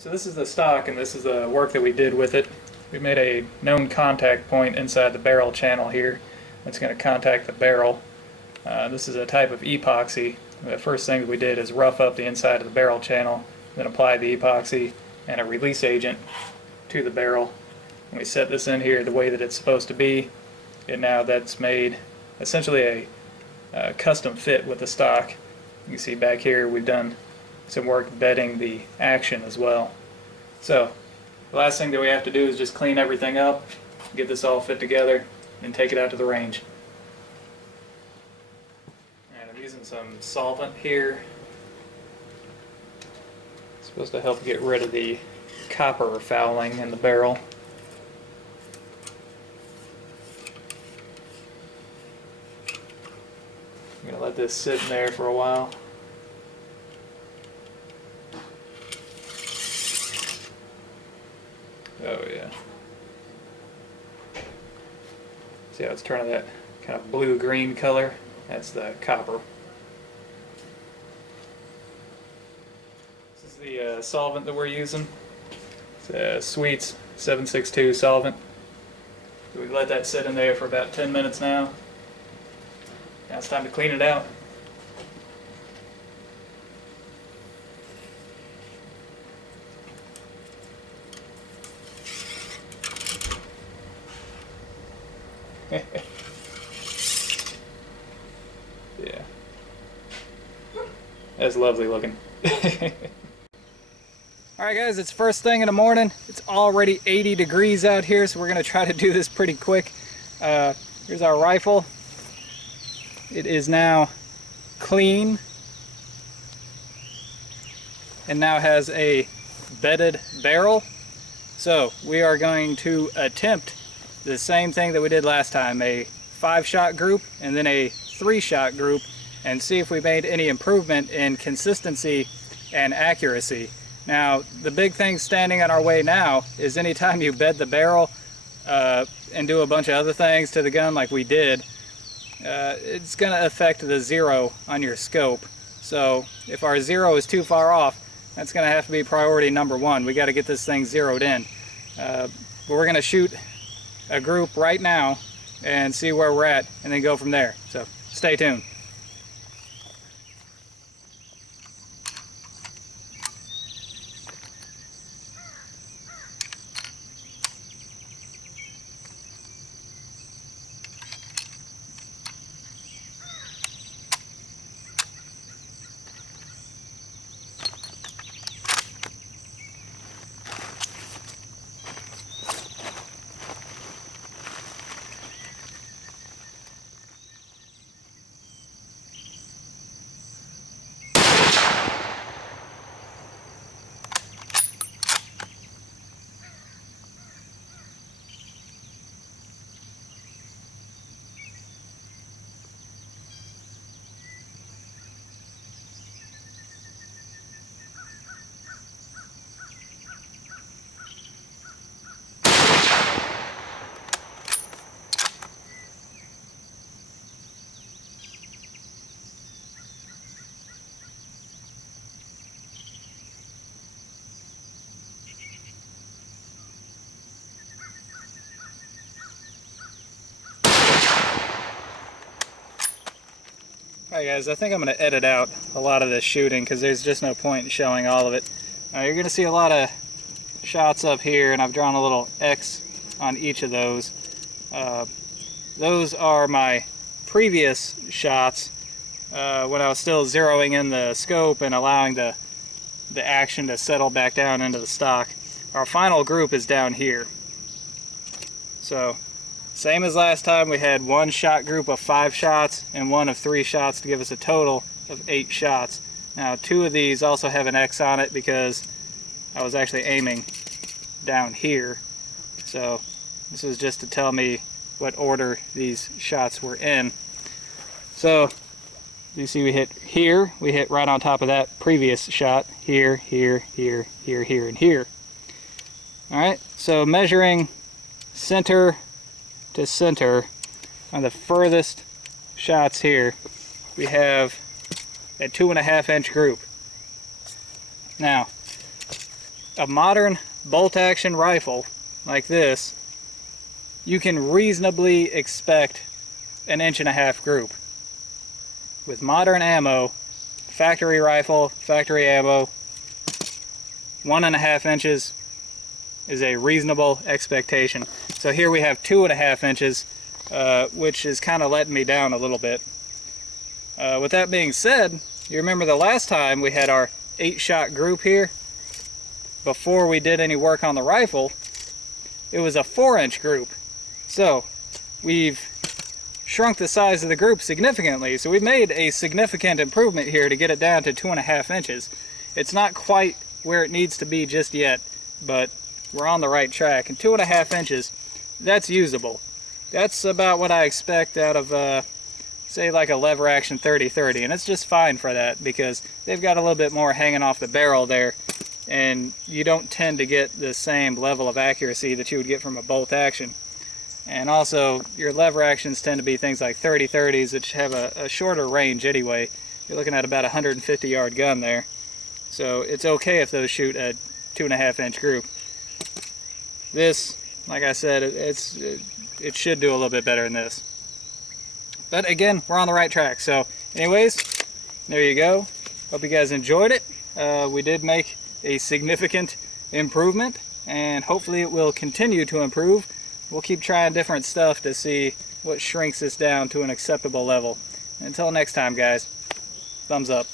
So this is the stock, and this is the work that we did with it. We made a known contact point inside the barrel channel here. It's going to contact the barrel. This is a type of epoxy. The first thing that we did is rough up the inside of the barrel channel, then apply the epoxy and a release agent to the barrel. And we set this in here the way that it's supposed to be, and now that's made essentially a custom fit with the stock. You can see back here we've done some work bedding the action as well. So the last thing that we have to do is just clean everything up, get this all fit together, and take it out to the range. And I'm using some solvent here. It's supposed to help get rid of the copper fouling in the barrel. I'm going to let this sit in there for a while. Oh yeah. See how it's turning that kind of blue-green color? That's the copper. This is the solvent that we're using. It's a Sweets 762 solvent. So we let that sit in there for about 10 minutes now. Now it's time to clean it out. Yeah. That's lovely looking. Alright guys, it's first thing in the morning. It's already 80 degrees out here, so we're going to try to do this pretty quick. Here's our rifle. It is now clean and now has a bedded barrel. So we are going to attempt the same thing that we did last time, a 5-shot group and then a 3-shot group, and see if we made any improvement in consistency and accuracy. Now the big thing standing in our way now is anytime you bed the barrel and do a bunch of other things to the gun like we did, it's going to affect the zero on your scope. So if our zero is too far off, that's going to have to be priority number one. We got to get this thing zeroed in. But we're going to shoot a group right now and see where we're at, and then go from there. So stay tuned. Alright guys, I think I'm going to edit out a lot of this shooting because there's just no point in showing all of it. You're going to see a lot of shots up here, and I've drawn a little X on each of those. Those are my previous shots when I was still zeroing in the scope and allowing the action to settle back down into the stock. Our final group is down here. So same as last time, we had one shot group of 5 shots and one of 3 shots to give us a total of 8 shots. Now 2 of these also have an X on it because I was actually aiming down here. So this was just to tell me what order these shots were in. So you see we hit here, we hit right on top of that previous shot, here, here, here, here, here, and here. Alright, so measuring center to center on the furthest shots here, we have a 2.5 inch group. Now a modern bolt action rifle like this, you can reasonably expect an 1.5 inch group. With modern ammo, factory rifle, factory ammo, 1.5 inches is a reasonable expectation. So here we have 2.5 inches, which is kind of letting me down a little bit. With that being said, you remember the last time we had our 8-shot group here? Before we did any work on the rifle, it was a 4-inch group. So we've shrunk the size of the group significantly. So we've made a significant improvement here to get it down to 2.5 inches. It's not quite where it needs to be just yet, but we're on the right track. And 2.5 inches, that's usable. That's about what I expect out of say like a lever action 30-30, and it's just fine for that because they've got a little bit more hanging off the barrel there, and you don't tend to get the same level of accuracy that you would get from a bolt action. And also, your lever actions tend to be things like 30-30s, which have a shorter range anyway. You're looking at about a 150-yard gun there. So it's okay if those shoot a 2.5 inch group. This, like I said, it should do a little bit better than this. But again, we're on the right track. So anyways, there you go. Hope you guys enjoyed it. We did make a significant improvement, and hopefully it will continue to improve. We'll keep trying different stuff to see what shrinks this down to an acceptable level. Until next time, guys, thumbs up.